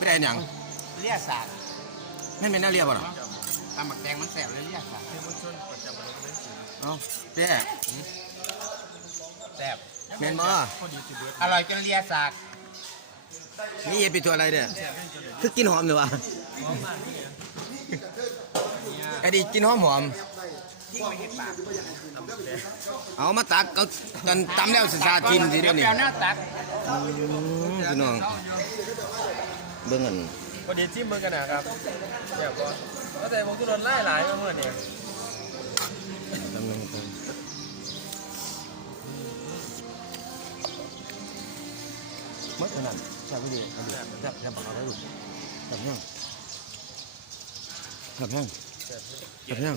ไม่ได้หยังเลียสากนั่นเป็นน่าเรียบบ่หรอตำหมักแดงมันแสบเลยเลียสากเอ้าเจ๊แสบแม่นบ่อร่อยจนเลียสากนี่เย็บไปตัวอะไรเนี่ยคือกินหอมเลยวะไอ้ดิกินหอมหอมทิ้งไปเห็ดปากเอามาตักเอากันตำแล้วสิสาทิมสิเดี๋ยวนี้เปรี้ยวหน้าตักอืมพี่น้อง เบิ่งกันพอดีจิ้มมือกันนะครับเดี๋ยวก็ก็แต่ผมตุนไล่หลายมาเมื่อเนี่ยตำนึงกันมัดขนาดแซ่บไม่ดีเอาดิแซ่บแซ่บปากเอาไว้ดูแซ่บแห้งแซ่บแห้งแซ่บแห้ง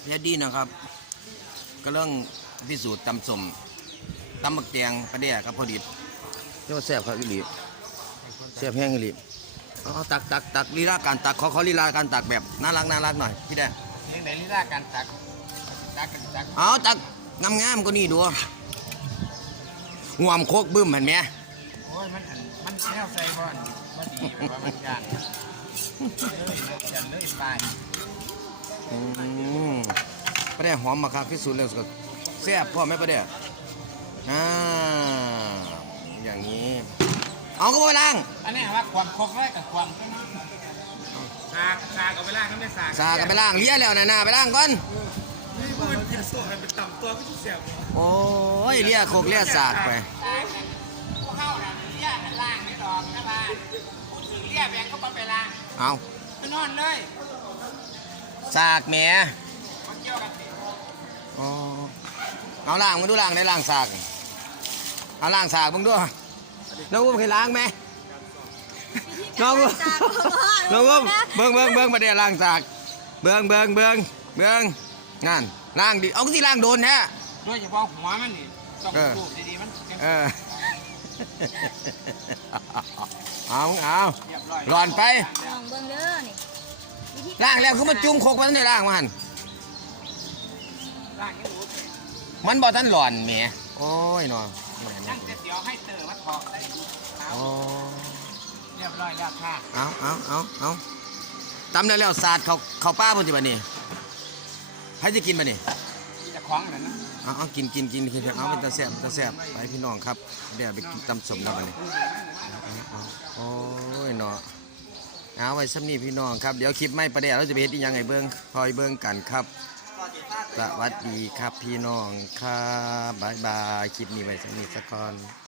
เพียดีนะครับ ก็เรื่องพิสูจน์ตำสมตำบักแตงประเดี๋ยกับพอดี เรียกว่าแซ่บครับอีหลีแซ่บแห้งอีหลีเอาเอาตักตักตักลีลาการตักขอขอลีลาการตักแบบน่ารักน่ารักหน่อยพี่แดงเลี้ยงไหนลีลาการตักตักกันตักเอาตักงามๆก็นี่ดูงวมโคกบึ้มเห็นไหมโอ้ยมันอันมันแนวใส่ก่อนมันดีแบบว่ามันยานเลยยันเลยปลายอืมประเดี๋ยวหอมมาครับที่สุดเลยสุดแซ่บพ่อไหมประเดี๋ยวอ่าอย่างนี้ เอาก็ไปล้างอันนี้ว่าความครกเลยกับความสากสากเอาไปล่างก็ไม่สากสากันไปล้างเลี้ยแล้วนะนาไปล้างก่อนนี่พูดกินโซ่เป็นต่ำตัวก็จะเสียบโอ้ยเลี้ยโคกเลี้ยสากไปสากนั่นพวกเข้าน่ะเลียกันล่างไม่ดอกนะบ้านพูดถึงเลียแบงก็ไปไปล่างเอาไปนอนเลยสากแหมมันเกี่ยวกันสิอ๋อเอาล้างมาดูล้างได้ล้างสากเอาล้างสากมึงด้วย น้องอุ้มเคยล้างไหมน้องอุ้มน้องอุ้มเบิ้งเบิ้งเบิ้งประเดี๋ยวล้างสากเบิ้งเบิ้งเบิ้งเบิ้งงานล้างดิเอาก็ที่ล้างโดนแท้โดยเฉพาะหัวมันนี่ต้องเออดูดีๆมันจังเออเอาเอาเรียบร้อยหลอนไปลองเบิ่งเด้อนี่วิธีกรล้างแล้วคือมันจุ่มโคกมันได้ล้างมาหันล่างยังรู้มันบ่ทันหลอนแหมโอ้ยเนาะแหมนั่งจะเดี๋ยวให้เตอร์มาถอกได้ดูเอาโอ้เรียบร้อยแล้วค่ะเอาเอาเอาเอาตำได้แล้วสาดเขาเขาป้าพุ่นจิบัดนี้ให้จะกินบัดนี้ที่จะคล้องนั่นนะเอาเอากินกินกินกินเอาเป็นตาแซ่บตาแซ่บไปพี่น้องครับเดี๋ยวไปกินตำสมแล้วบัดนี้เอาเอาโอ้ยเนาะเอาไว้ซ้ำนี่พี่น้องครับ เดี๋ยวคลิปไม่ประเดี๋ยวเราจะไปเฮ็ดอีหยังไงเบิ่งคอยเบิ่งกันครับ สวัสดีครับพี่น้องครับบายบาย คลิปนี้ไว้สำนีสักก่อน